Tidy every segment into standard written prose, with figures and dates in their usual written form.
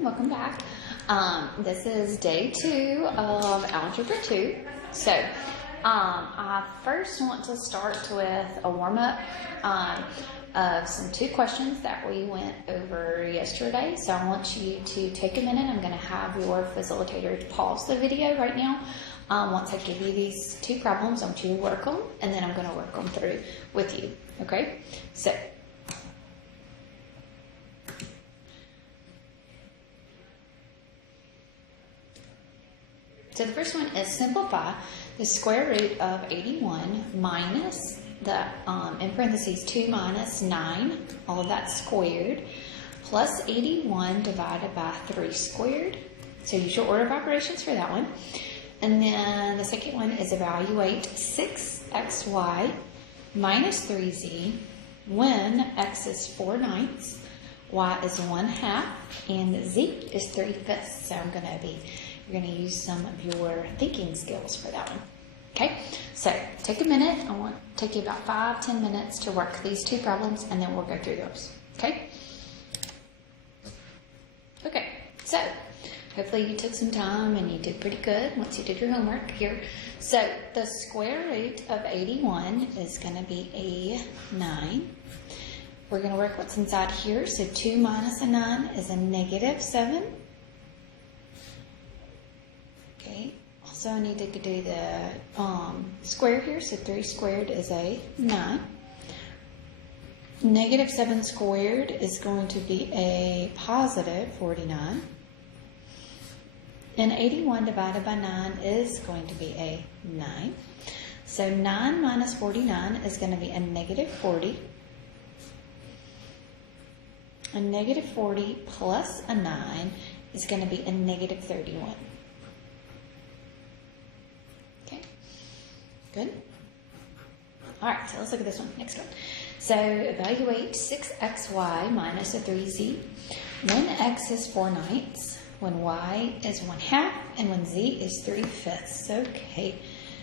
Welcome back. This is day 2 of Algebra 2. So, I first want to start with a warm-up of some 2 questions that we went over yesterday. So I want you to take a minute. I'm going to have your facilitator pause the video right now. Once I give you these 2 problems, I want you to work them, and then I'm going to work them through with you. Okay? So the first one is simplify the square root of 81 minus the, in parentheses, 2 minus 9, all of that squared, plus 81 divided by 3 squared. So use your order of operations for that one. And then the second one is evaluate 6xy minus 3z when x is 4/9, y is 1/2, and z is 3/5. So you're going to use some of your thinking skills for that one. Okay, so take a minute. I want to take you about 5-10 minutes to work these 2 problems, and then we'll go through those. Okay? Okay, so hopefully you took some time and you did pretty good once you did your homework here. So the square root of 81 is going to be a 9. We're going to work what's inside here. So 2 minus a 9 is a -7. Okay, also I need to do the square here, so 3 squared is a 9. -7 squared is going to be a positive 49. And 81 divided by 9 is going to be a 9. So 9 minus 49 is going to be a -40. A -40 plus a 9 is going to be a -31. Good? All right, so let's look at this one. Next one. So evaluate 6xy minus a 3z when x is 4/9, when y is 1/2, and when z is 3/5. Okay,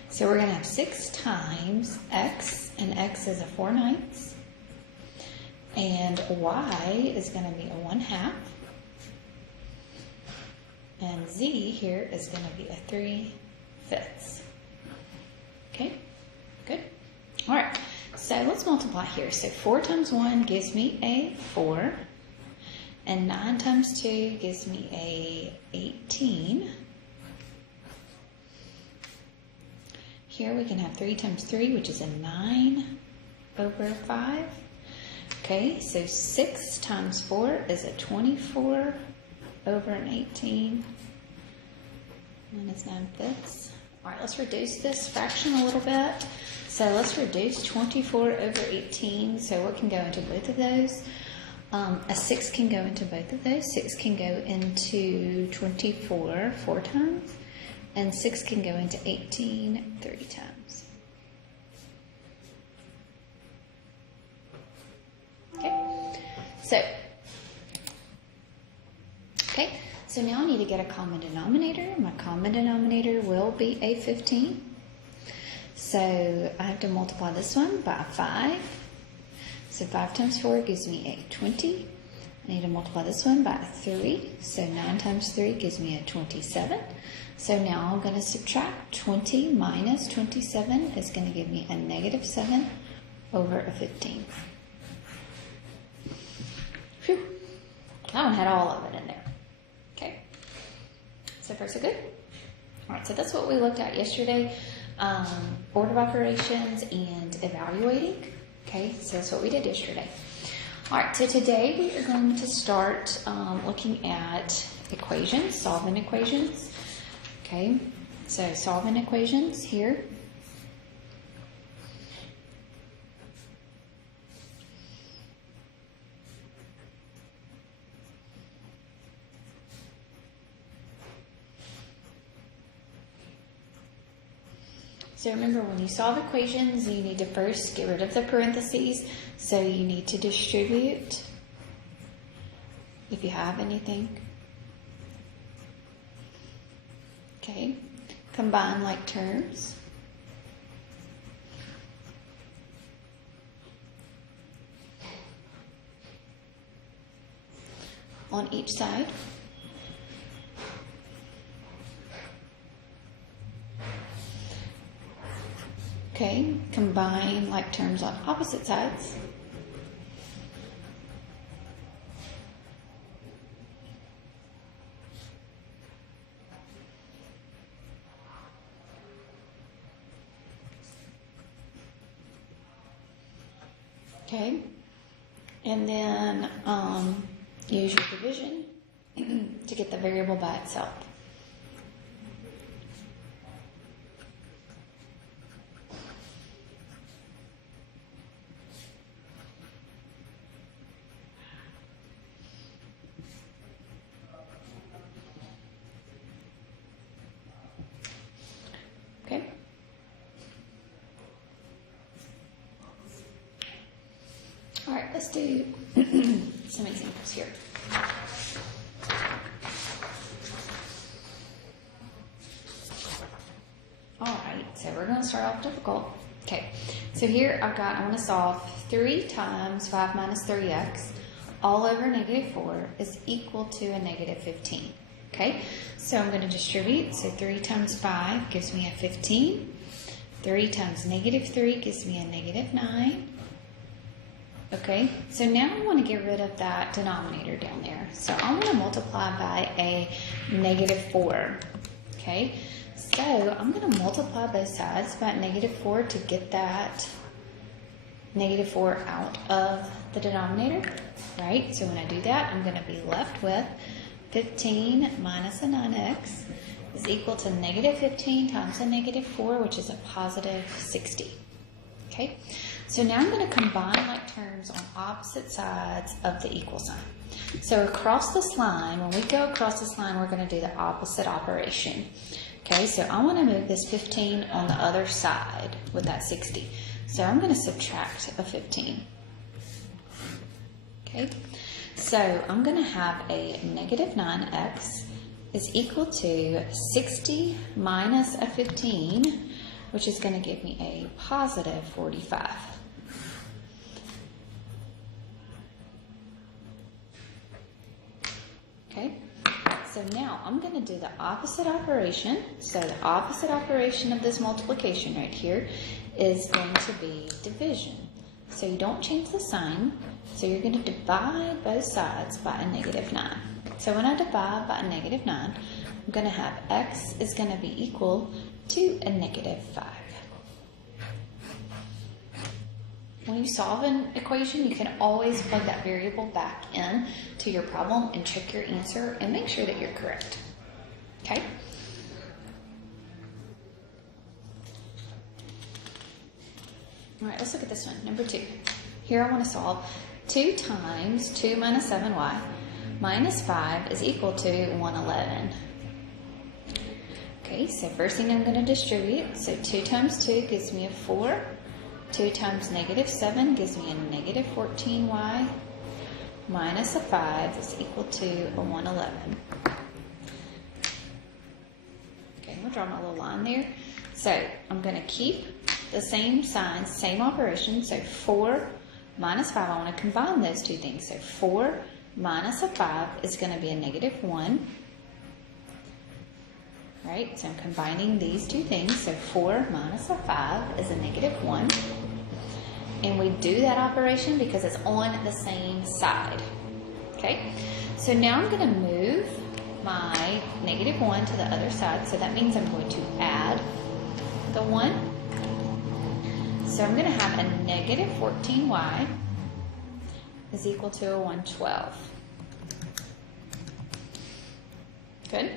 so we're going to have 6 times x, and x is a 4/9, and y is going to be a 1/2, and z here is going to be a 3/5. Okay, good. All right, so let's multiply here. So 4 times 1 gives me a 4, and 9 times 2 gives me a 18. Here we can have 3 times 3, which is a 9 over 5. Okay, so 6 times 4 is a 24 over an 18, minus 9/5. All right, let's reduce this fraction a little bit. So let's reduce 24 over 18. So what can go into both of those? A 6 can go into both of those. 6 can go into 24 4 times. And 6 can go into 18 3 times. Okay, so now I need to get a common denominator. My common denominator will be a 15. So I have to multiply this one by 5. So 5 times 4 gives me a 20. I need to multiply this one by 3. So 9 times 3 gives me a 27. So now I'm going to subtract 20 minus 27 is going to give me a -7 over a 15. Phew. That one had all of it in there. Okay, so far so good. All right, so that's what we looked at yesterday, order of operations and evaluating. Okay, so that's what we did yesterday. All right, so today we are going to start looking at equations, solving equations. Okay, so solving equations here. So remember, when you solve equations, you need to first get rid of the parentheses. So you need to distribute, if you have anything. Okay, combine like terms. On each side. Okay, combine like terms on opposite sides. Okay, and then use your division to get the variable by itself. Okay. All right, let's do some examples here. All right, so we're going to start off difficult. Okay, so here I want to solve 3 times 5 minus 3x all over negative 4 is equal to a negative 15. Okay, so I'm going to distribute. So 3 times 5 gives me a 15. 3 times negative 3 gives me a negative 9. Okay, so now I want to get rid of that denominator down there. So I'm going to multiply by a negative 4. Okay, so I'm going to multiply both sides by negative 4 to get that negative 4 out of the denominator, right? So when I do that, I'm going to be left with 15 minus a 9x is equal to negative 15 times a negative 4, which is a positive 60. Okay, so now I'm going to combine like terms on opposite sides of the equal sign. So across this line, when we go across this line, we're going to do the opposite operation. Okay, so I want to move this 15 on the other side with that 60. So I'm going to subtract a 15. Okay, so I'm going to have a negative 9x is equal to 60 minus a 15, which is going to give me a positive 45. Okay, so now I'm going to do the opposite operation. So the opposite operation of this multiplication right here is going to be division. So you don't change the sign. So you're going to divide both sides by a negative 9. So when I divide by a negative 9, I'm going to have x is going to be equal to a negative 5. When you solve an equation, you can always plug that variable back in to your problem and check your answer and make sure that you're correct. Okay? All right, let's look at this one, number 2. Here I want to solve 2 times 2 minus 7y minus 5 is equal to 111. Okay, so first thing I'm going to distribute. So 2 times 2 gives me a 4. 2 times negative 7 gives me a negative 14y minus a 5 is equal to a 111. Okay, I'm going to draw my little line there. So I'm going to keep the same signs, same operation. So 4 minus 5, I want to combine those two things. So 4 minus a 5 is going to be a negative 1. Right, so I'm combining these two things. So 4 minus a 5 is a negative 1. And we do that operation because it's on the same side. Okay, so now I'm going to move my negative 1 to the other side. So that means I'm going to add the 1. So I'm going to have a negative 14y is equal to a 112. Good.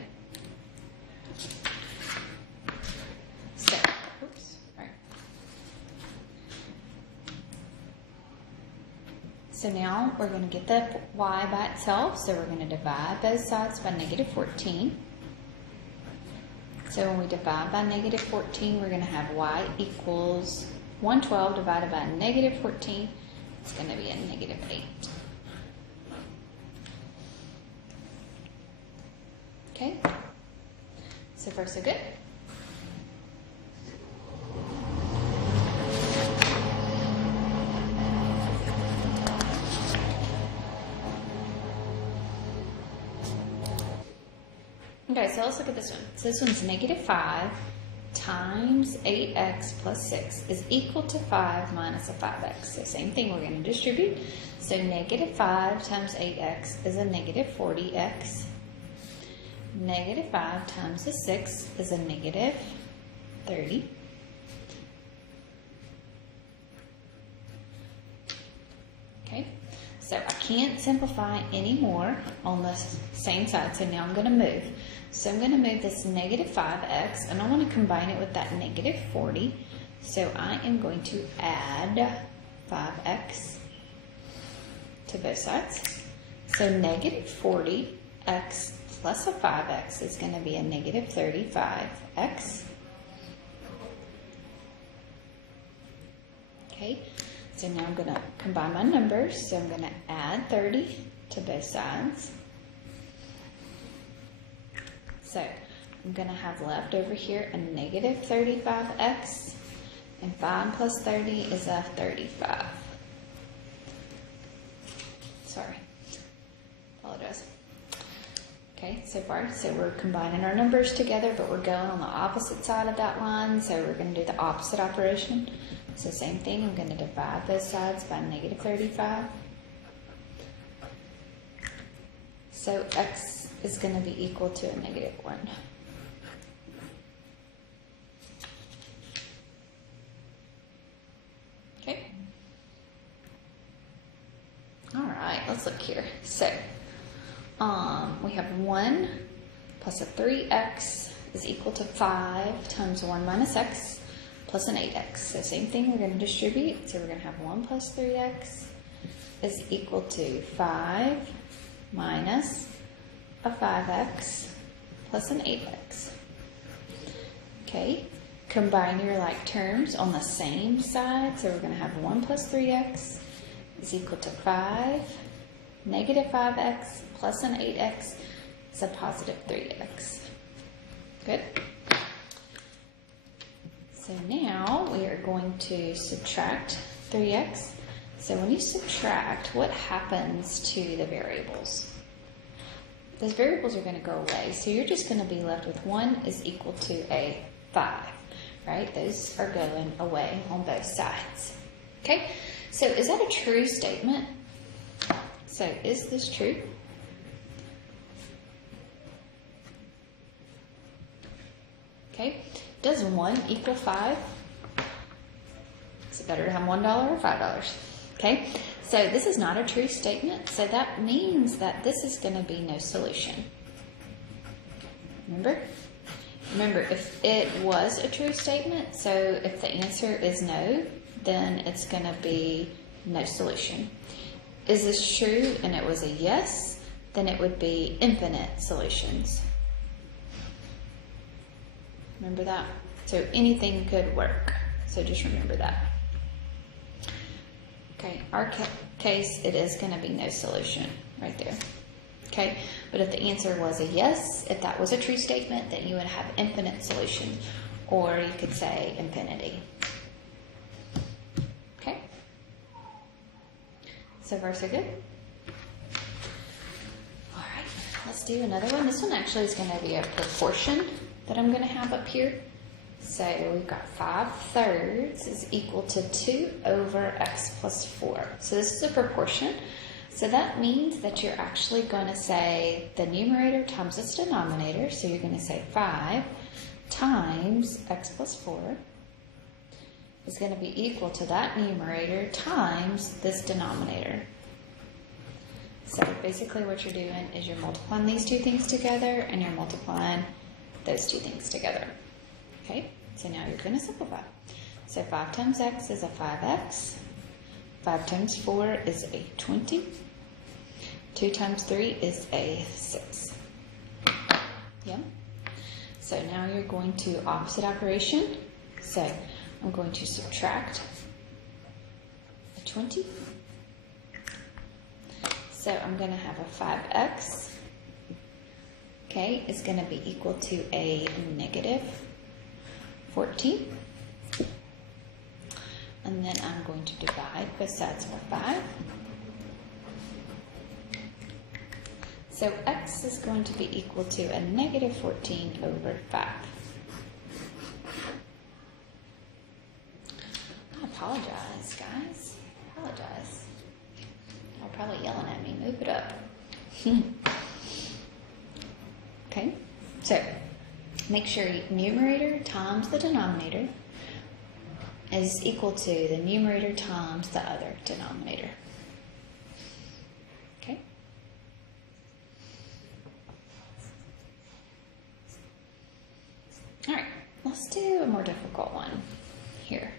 So, oops, all right. So now we're going to get the y by itself. So we're going to divide both sides by negative 14. So when we divide by negative 14, we're going to have y equals 112 divided by negative 14. It's going to be a negative 8. Okay, so far so good. Okay, so let's look at this one. So this one's negative 5 times 8x plus 6 is equal to 5 minus a 5x. So same thing, we're going to distribute. So negative 5 times 8x is a negative 40x. Negative 5 times the 6 is a negative 30. Okay, so I can't simplify anymore on the same side, so now I'm going to move. So I'm going to move this negative 5x, and I want to combine it with that negative 40. So I am going to add 5x to both sides. So negative 40x plus a 5x is going to be a negative 35x. Okay, so now I'm going to combine my numbers. So I'm going to add 30 to both sides. So I'm going to have left over here a negative 35x, and 5 plus 30 is a 35. Sorry, apologize. Okay, so far, so we're combining our numbers together, but we're going on the opposite side of that line, so we're going to do the opposite operation. So same thing, I'm going to divide both sides by negative 35. So x is going to be equal to a negative 1. Okay. All right, let's look here. So we have 1 plus a 3x is equal to 5 times 1 minus x plus an 8x. So same thing, we're going to distribute. So we're going to have 1 plus 3x is equal to 5 minus a 5x plus an 8x. Okay, combine your like terms on the same side. So we're going to have 1 plus 3x is equal to 5, negative 5x plus an 8x is a positive 3x. Good. So now we are going to subtract 3x. So when you subtract, what happens to the variables? Those variables are going to go away, so you're just going to be left with 1 is equal to a 5, right? Those are going away on both sides. Okay, so is that a true statement? So is this true? Okay, does 1 equal 5? Is it better to have $1 or $5? Okay, so this is not a true statement, so that means that this is going to be no solution. Remember, if it was a true statement, so if the answer is no, then it's going to be no solution. Is this true and it was a yes, then it would be infinite solutions. Remember that? So anything could work, so just remember that. Okay, our case, it is going to be no solution right there. Okay, but if the answer was a yes, if that was a true statement, then you would have infinite solution, or you could say infinity. Okay, so far so good. All right, let's do another one. This one actually is going to be a proportion that I'm going to have up here. So we've got 5/3 is equal to 2 over x plus 4. So this is a proportion. So that means that you're actually going to say the numerator times its denominator. So you're going to say 5 times x plus 4 is going to be equal to that numerator times this denominator. So basically what you're doing is you're multiplying these two things together and you're multiplying those two things together. Okay, so now you're going to simplify. So 5 times x is a 5x. 5 times 4 is a 20. 2 times 3 is a 6. Yeah. So now you're going to opposite operation. So I'm going to subtract a 20. So I'm going to have a 5x. Okay, is going to be equal to a negative 14. And then I'm going to divide both sides by 5. So x is going to be equal to a negative 14 over 5. apologize, guys. Apologize. Y'all probably yelling at me. Move it up. Okay, so make sure numerator times the denominator is equal to the numerator times the other denominator. Okay? All right, let's do a more difficult one here.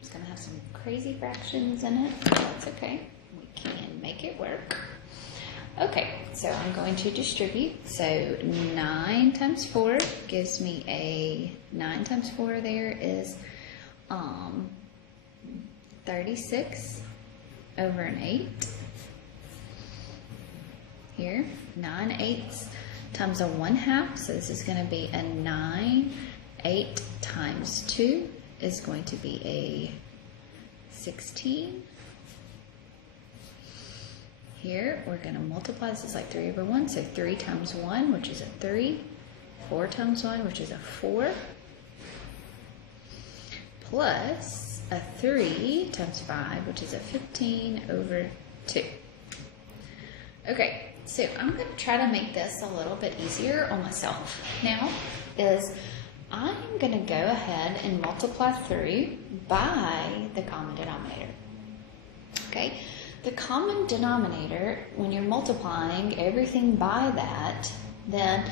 It's going to have some crazy fractions in it, but that's okay. We can make it work. Okay, so I'm going to distribute. So 9 times 4 gives me a 9 times 4 there is 36 over an 8. Here, 9/8 times a 1/2. So this is going to be a 9. 8 times 2 is going to be a 16. Here, we're going to multiply. This is like 3 over 1. So 3 times 1, which is a 3. 4 times 1, which is a 4. Plus a 3 times 5, which is a 15 over 2. Okay, so I'm going to try to make this a little bit easier on myself now. I'm going to go ahead and multiply through by the common denominator. Okay? The common denominator, when you're multiplying everything by that, then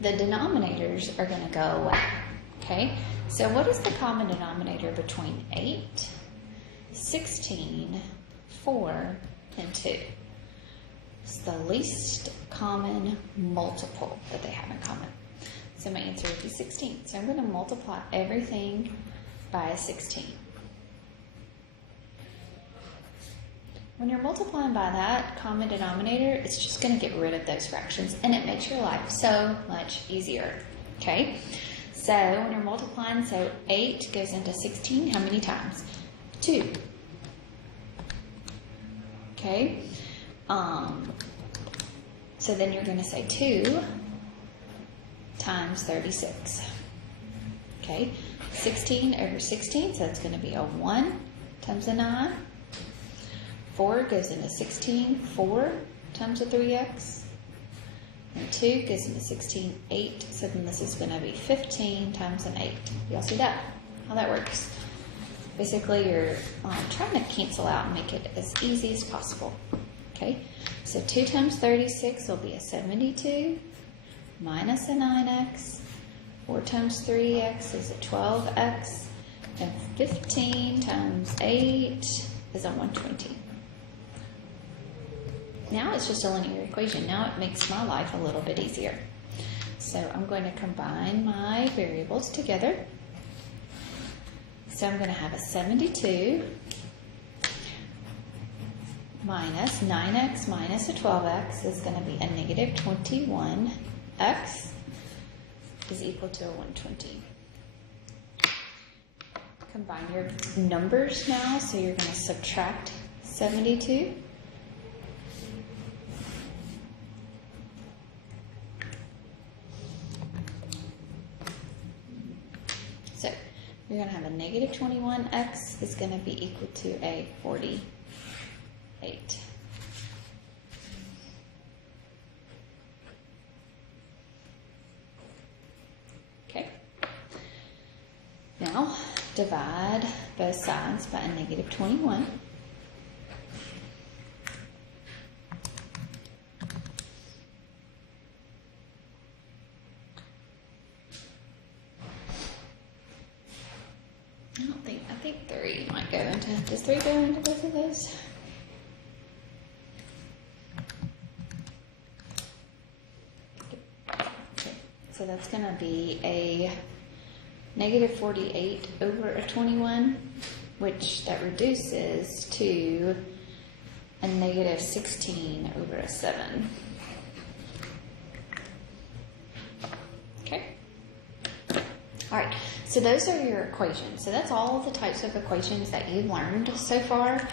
the denominators are going to go away. Okay? So what is the common denominator between 8, 16, 4, and 2? It's the least common multiple that they have in common. So my answer would be 16. So I'm going to multiply everything by a 16. When you're multiplying by that common denominator, it's just going to get rid of those fractions, and it makes your life so much easier. Okay? So when you're multiplying, so 8 goes into 16 how many times? 2. Okay? So then you're going to say 2 times 36. Okay? 16 over 16, so that's going to be a 1 times a 9. 4 goes into 16, 4 times a 3x. And 2 goes into 16, 8. So then this is going to be 15 times an 8. Y'all see that? How that works? Basically, you're trying to cancel out and make it as easy as possible. Okay? So 2 times 36 will be a 72 minus a 9x. 4 times 3x is a 12x. And 15 times 8 is a 120. Now it's just a linear equation. Now it makes my life a little bit easier. So I'm going to combine my variables together. So I'm going to have a 72 minus 9x minus a 12x is going to be a negative 21x is equal to a 120. Combine your numbers now, so you're going to subtract 72. So you're going to have a negative 21x is going to be equal to a 48. Okay. Now divide both sides by a negative 21. I think 3 might go into, does 3 go into both of those? Okay, so that's going to be a negative 48 over a 21, which that reduces to a negative 16 over a 7. Okay. All right, so those are your equations. So that's all of the types of equations that you've learned so far.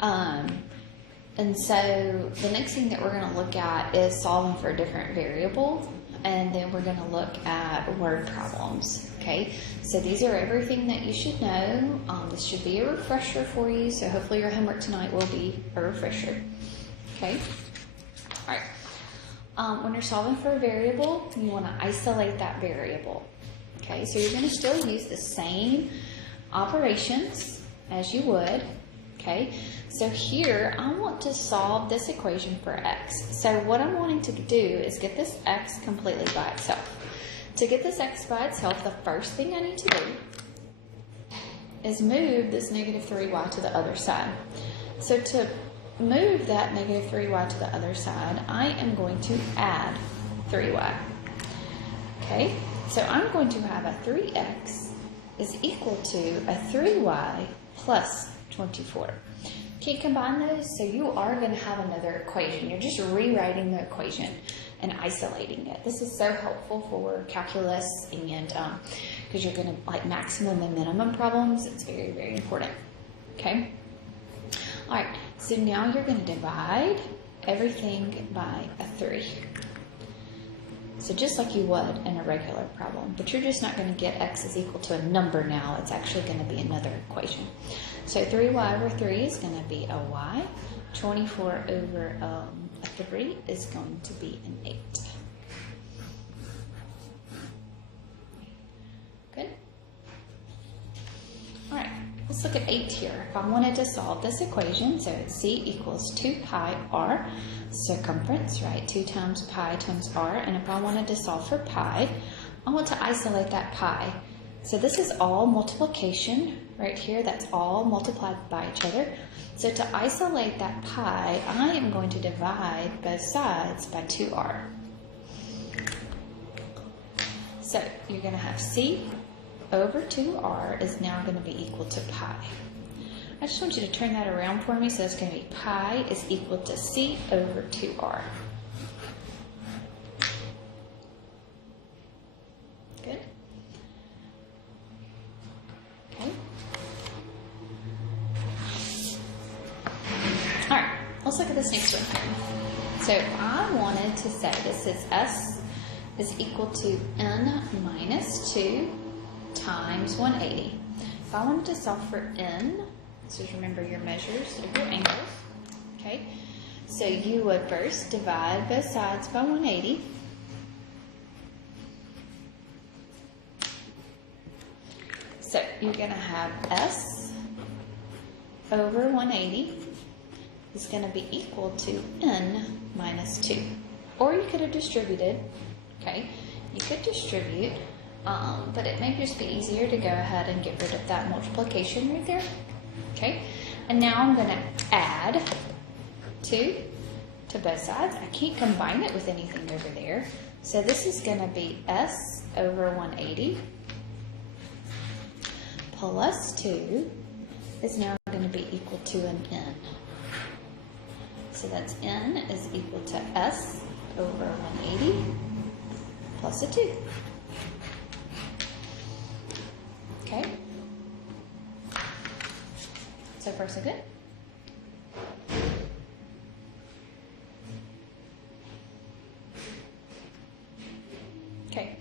And so the next thing that we're going to look at is solving for a different variable. and then we're going to look at word problems. Okay, so these are everything that you should know. This should be a refresher for you, so hopefully your homework tonight will be a refresher. Okay, all right. When you're solving for a variable, you want to isolate that variable. Okay, so you're going to still use the same operations as you would. Okay, so here I want to solve this equation for x. So what I'm wanting to do is get this x completely by itself. To get this x by itself, the first thing I need to do is move this negative 3y to the other side. So to move that negative 3y to the other side, I am going to add 3y. Okay, so I'm going to have a 3x is equal to a 3y plus 24. Can't combine those, so you are going to have another equation. You're just rewriting the equation and isolating it. This is so helpful for calculus and because you're going to like maximum and minimum problems. It's very, very important. Okay. All right. So now you're going to divide everything by a 3. So just like you would in a regular problem, but you're just not going to get x is equal to a number now. It's actually going to be another equation. So 3y over 3 is going to be a y. 24 over a 3 is going to be an 8. Good? All right, let's look at 8 here. If I wanted to solve this equation, so it's c equals 2 pi r, circumference, right? 2 times pi times r. And if I wanted to solve for pi, I want to isolate that pi. So this is all multiplication right here. That's all multiplied by each other. So to isolate that pi, I am going to divide both sides by 2r. So you're going to have c over 2r is now going to be equal to pi. I just want you to turn that around for me. So it's going to be pi is equal to c over 2r. Good? Okay. All right, let's look at this next one here. So if I wanted to say this is s is equal to n minus 2 times 180. If I wanted to solve for n, so just remember your measures of your angles, okay? So you would first divide both sides by 180. So you're going to have s over 180 is going to be equal to n minus 2. Or you could have distributed, okay? You could distribute, but it may just be easier to go ahead and get rid of that multiplication right there. Okay, and now I'm going to add 2 to both sides. I can't combine it with anything over there. So this is going to be s over 180 plus 2 is now going to be equal to an n. So that's n is equal to s over 180 plus a 2. Okay. So far, so good. Okay.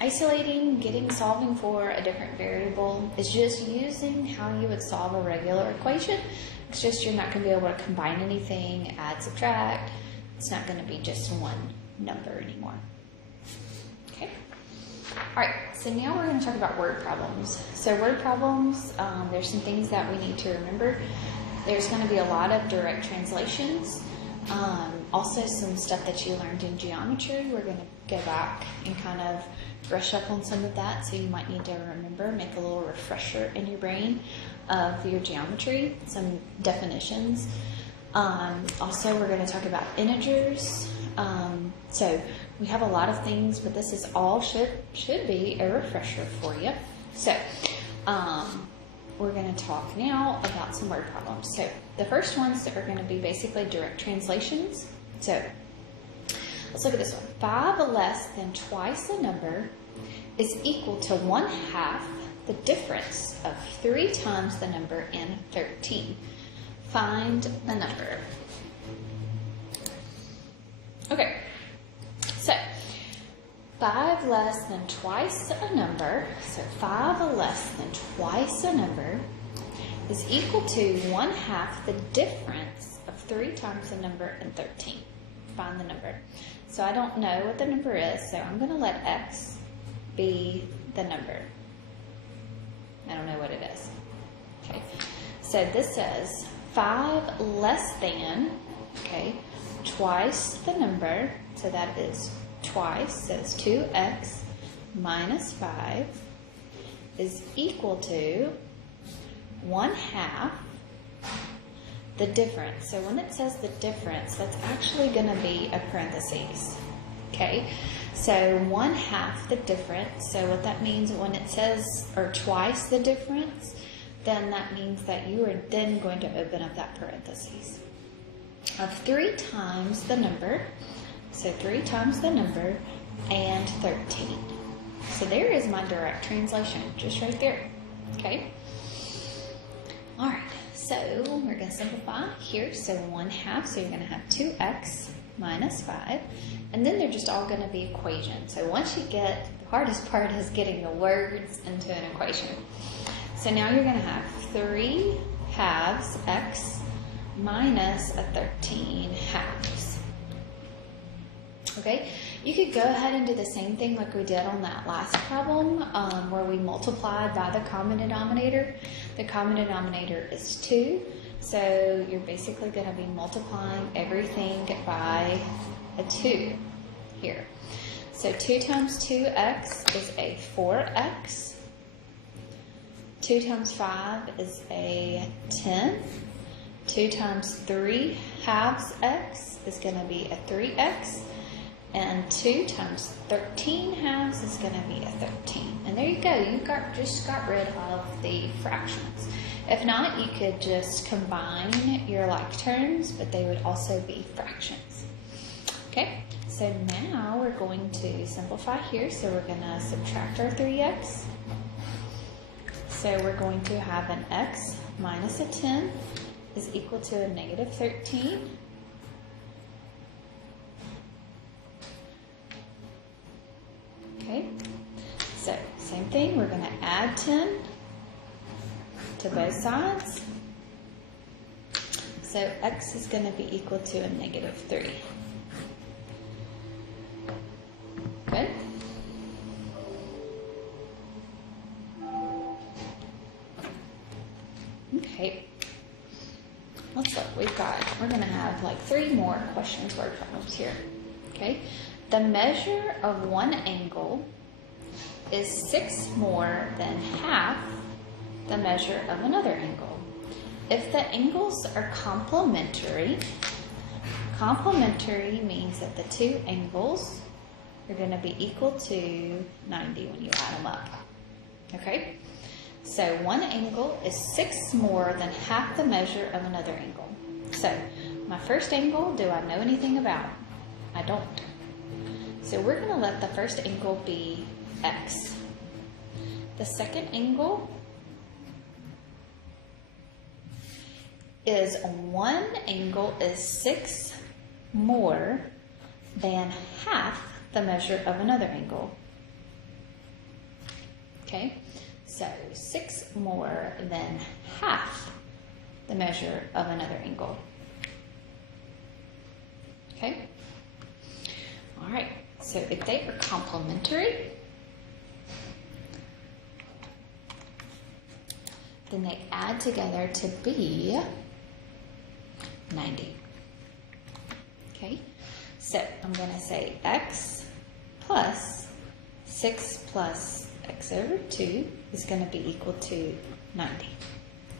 Isolating, solving for a different variable is just using how you would solve a regular equation. It's just you're not going to be able to combine anything, add, subtract. It's not going to be just one number anymore. Okay. All right, so now we're going to talk about word problems. So word problems, there's some things that we need to remember. There's going to be a lot of direct translations. Also some stuff that you learned in geometry. We're going to go back and kind of brush up on some of that. So you might need to remember, make a little refresher in your brain of your geometry, some definitions. Also, we're going to talk about integers. So we have a lot of things, but this is all should be a refresher for you. So we're going to talk now about some word problems. So the first ones are going to be basically direct translations. So let's look at this one. 5 less than twice a number is equal to 1/2 the difference of 3 times the number in 13. Find the number. Okay, so less than twice a number, so 5 less than twice a number, is equal to 1/2 the difference of 3 times the number and 13. Find the number. So I don't know what the number is, so I'm going to let x be the number. I don't know what it is. Okay, so this says 5 less than, okay, twice the number, so that is twice, so it's 2x minus 5 is equal to 1/2 the difference. So when it says the difference, that's actually going to be a parentheses. Okay, so 1/2 the difference. So what that means when it says, or twice the difference, then that means that you are then going to open up that parentheses of 3 times the number. So 3 times the number and 13. So there is my direct translation, just right there. Okay. All right. So we're going to simplify here. So 1/2. So you're going to have 2x minus 5. And then they're just all going to be equations. So once you get, the hardest part is getting the words into an equation. So now you're going to have 3/2 x minus a 13/2. Okay, you could go ahead and do the same thing like we did on that last problem where we multiplied by the common denominator. The common denominator is 2, so you're basically going to be multiplying everything by a 2 here. So 2 times 2x is a 4x. 2 times 5 is a 10. 2 times 3/2 x is going to be a 3x. And 2 times 13/2 is going to be a 13. And there you go. You just got rid of the fractions. If not, you could just combine your like terms, but they would also be fractions. Okay, so now we're going to simplify here. So we're going to subtract our 3x. So we're going to have an x minus a 10 is equal to a negative 13. Okay, so same thing, we're going to add 10 to both sides. So x is going to be equal to a negative 3. Good. Okay, let's look. We're going to have like 3 more questions word problems here. Okay. The measure of one angle is 6 more than half the measure of another angle. If the angles are complementary, complementary means that the 2 angles are going to be equal to 90 when you add them up. Okay? So one angle is 6 more than half the measure of another angle. So my first angle, do I know anything about? I don't. So we're going to let the first angle be x. The second angle is one angle is 6 more than half the measure of another angle. Okay, so 6 more than half the measure of another angle. Okay, all right. So if they are complementary, then they add together to be 90. Okay, so I'm going to say x plus 6 plus x over 2 is going to be equal to 90.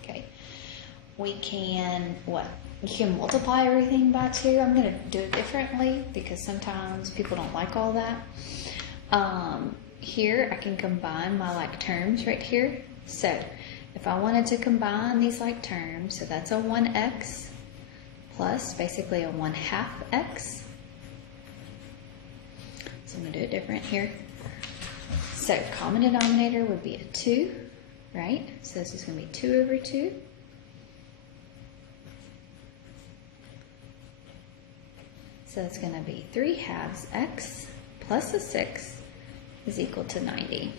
Okay, we can, you can multiply everything by 2. I'm going to do it differently because sometimes people don't like all that. Here I can combine my like terms right here. So if I wanted to combine these like terms, so that's a 1x plus basically a 1/2 x. So I'm going to do it different here. So common denominator would be a 2, right? So this is going to be 2 over 2. So it's going to be 3/2 x plus a 6 is equal to 90.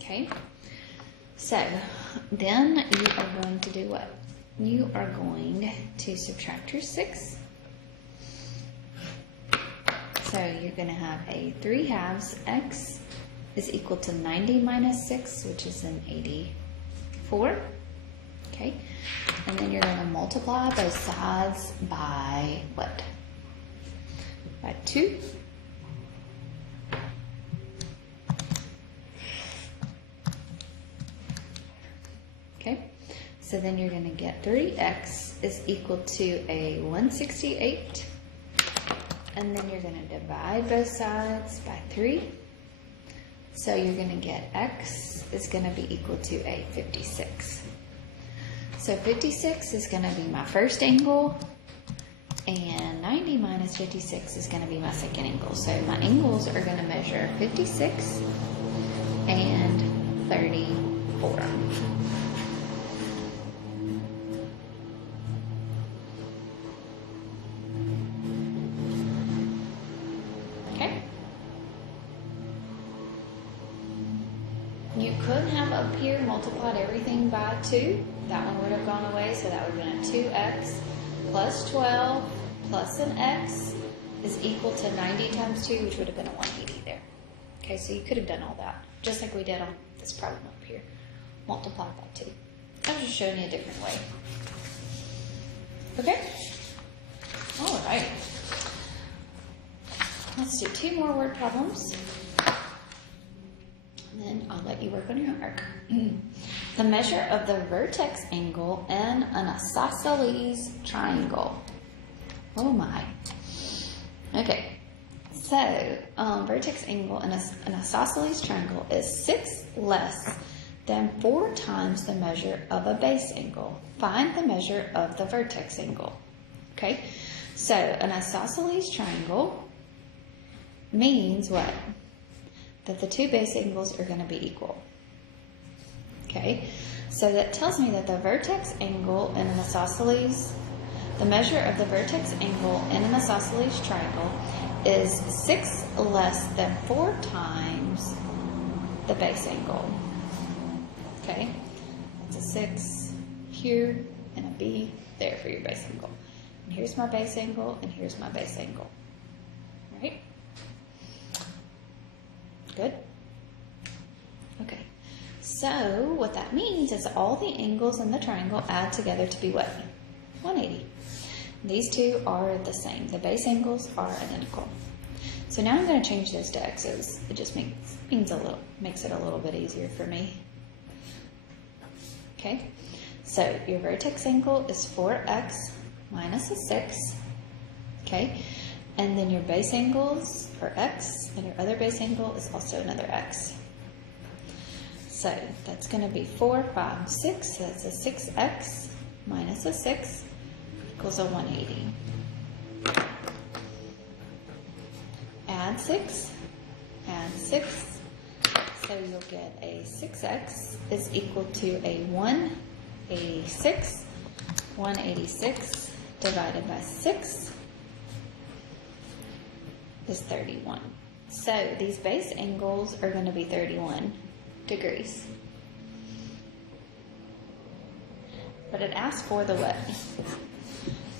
Okay, so then you are going to do what? You are going to subtract your 6. So you're going to have a 3/2 x is equal to 90 minus 6, which is an 84. Okay, and then you're going to multiply both sides by what? By 2. Okay, so then you're going to get 3x is equal to a 168. And then you're going to divide both sides by 3. So you're going to get x is going to be equal to a 56. So 56 is going to be my first angle, and 90 minus 56 is going to be my second angle. So my angles are going to measure 56 and 34. You could have up here multiplied everything by 2. That one would have gone away, so that would have been a 2x plus 12 plus an x is equal to 90 times 2, which would have been a 180 there. Okay, so you could have done all that, just like we did on this problem up here. Multiplied by 2. I was just showing you a different way. Okay? All right. Let's do 2 more word problems. And then I'll let you work on your homework. The measure of the vertex angle in an isosceles triangle. Oh my. Okay, so vertex angle in an isosceles triangle is 6 less than 4 times the measure of a base angle. Find the measure of the vertex angle. Okay, so an isosceles triangle means what? That the 2 base angles are going to be equal. Okay, so that tells me that the vertex angle in an isosceles, the measure of the vertex angle in an isosceles triangle is 6 less than 4 times the base angle. Okay, that's a 6 here and a B there for your base angle. And here's my base angle, and here's my base angle. Right? Good? Okay, so what that means is all the angles in the triangle add together to be what? 180. These two are the same. The base angles are identical. So now I'm going to change those to x's. It just makes it a little bit easier for me. Okay, so your vertex angle is 4x minus a 6. Okay, and then your base angles are x, and your other base angle is also another x. So that's going to be 4, 5, 6. So that's a 6x minus a 6 equals a 180. Add 6, add 6. So you'll get a 6x is equal to a 186. 186 divided by 6 is 31. So these base angles are going to be 31 degrees. But it asks for the what?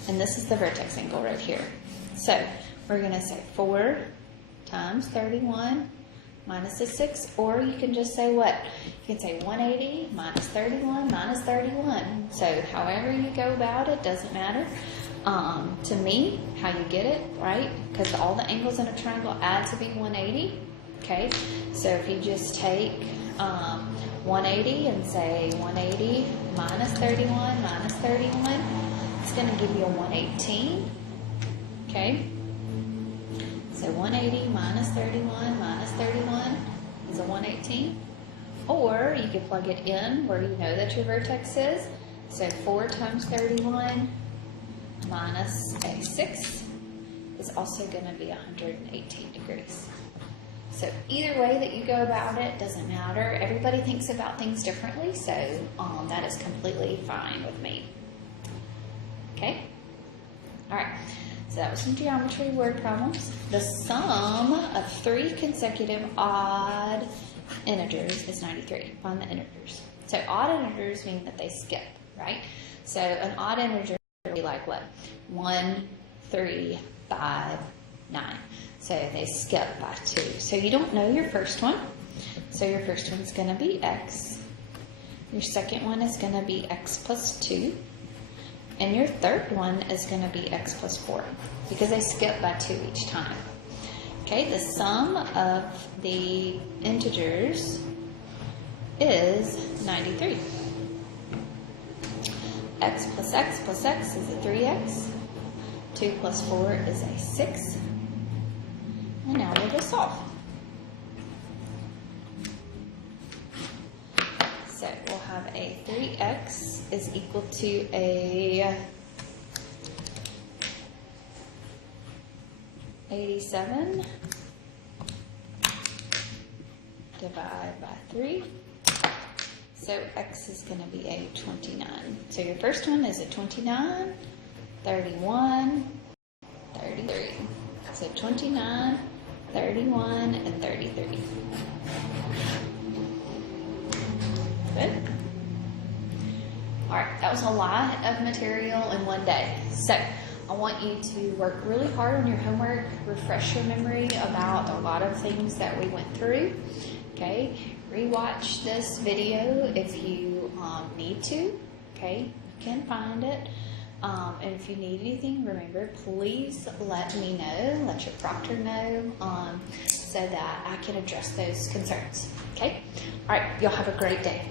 And this is the vertex angle right here. So we're going to say 4 times 31 minus a 6, or you can just say what? You can say 180 minus 31 minus 31. So however you go about it, doesn't matter. To me, how you get it, right? Because all the angles in a triangle add to be 180. Okay, so if you just take 180 and say 180 minus 31 minus 31, it's going to give you a 118. Okay, so 180 minus 31 minus 31 is a 118. Or you could plug it in where you know that your vertex is. So 4 times 31 minus a 6 is also going to be 118 degrees. So either way that you go about it, doesn't matter. Everybody thinks about things differently, so that is completely fine with me. Okay? All right. So that was some geometry word problems. The sum of 3 consecutive odd integers is 93. Find the integers. So odd integers mean that they skip, right? So an odd integer would be like what? 1, 3, 5, 9. So they skip by 2. So you don't know your first one. So your first one's going to be x. Your second one is going to be x plus 2. And your third one is going to be x plus 4 because they skip by 2 each time. Okay, the sum of the integers is 93. X plus x is a 3x. 2 plus 4 is a 6. And now we'll just solve. So we'll have a 3x is equal to a 87 divided by 3. So x is going to be a 29. So your first one is a 29, 31, 33. So 29, 31, and 33. Good. All right, that was a lot of material in one day. So I want you to work really hard on your homework, refresh your memory about a lot of things that we went through. Okay, rewatch this video if you need to. Okay, you can find it. And if you need anything, remember, please let me know, let your proctor know, so that I can address those concerns. Okay? All right, y'all have a great day.